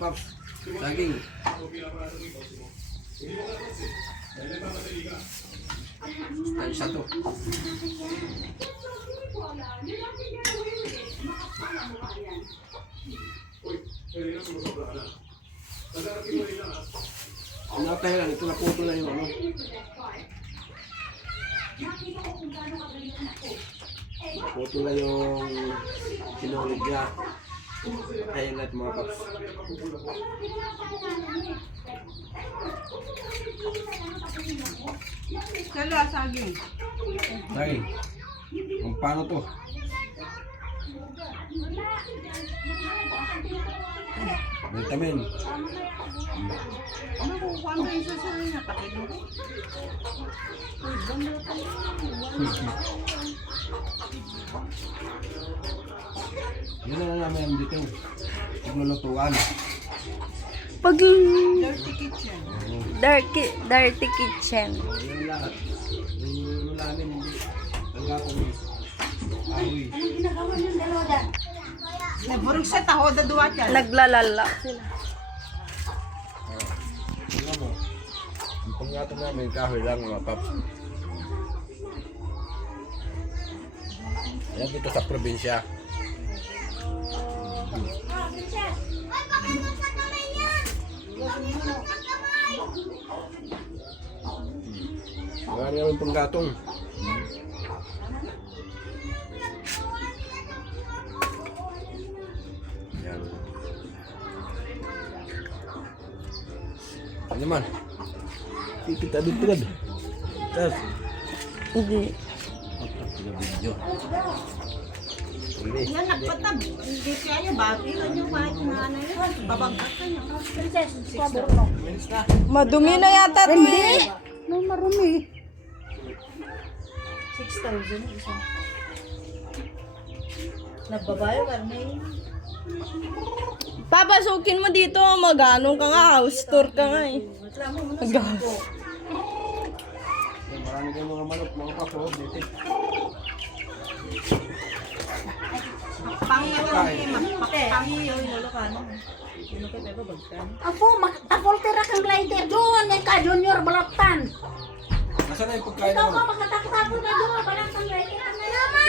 Paps, saging. Ay, isa to. Natay lang, ito naputo na yung ano. Naputo na yung sinulig niya. Kaya lahat mga paps. Kalo, saging. Saging. Kung paano to? Vitamin. Ano kung paano yung susunod niya? Pakilo ko. Yan na namin dito. Paglulutuan. Pag Dirty kitchen. dirty kitchen. Yan lahat. Yung namin hindi. Tanggapong ahoy. Naburog sa taho, daduwa dyan. Naglalala sila. Tingnan mo. Ang panggatong namin, kahoy lang mga paps. Yan dito sa probinsya. Marami namin panggatong. Yan. Ano naman? Kita dito kan. Tapos. Hindi. Video. Ini. Yan, nagpatab. Hindi kayo, bakit nyo kahit na ano yun? Babagkat ka nyo. Madumi na yata to eh. No, marumi. 6,000 isa. Nagbabayo ka na eh. Papasukin mo dito, mag-ano ka nga, house tour ka nga eh. Reklamo mo na Mag- Marami kayong mga manok, mga papo, dito. Pangiyaw yung lolo ka no. Ano kayo tayo babagkan? Apo, makatapoltera kang glider doon. May ka junior balatan. Nasaan na yung pagkain Ikaw naman? ka, makatapol ka doon. Balatan glider. Mama!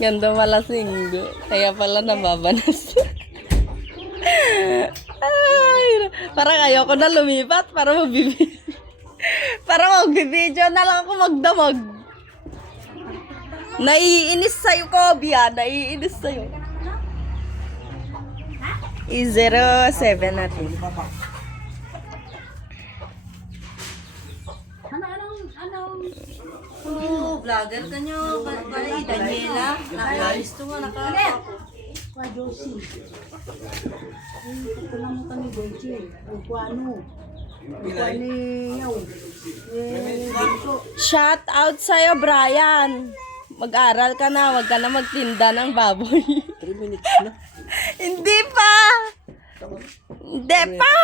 Ganda pala singgo. Kaya pala nababanas. Ay, parang ayoko na lumipat para magbibideo. Para magbibideo na lang ako magdamag. Naiinis sa'yo, Kobia. Naiinis sa'yo. E07 natin. Oh, vlogger ka nyo. Para Daniela. Nakalis to nga. Kwa Josie. Ito lang mo kami, Josie. Kwa ano? Kwa ni Yaw. Shout out sa'yo, Brian. Mag-aral ka na. Huwag ka na magtinda ng baboy. 3 minutes na. Hindi pa! Hindi pa!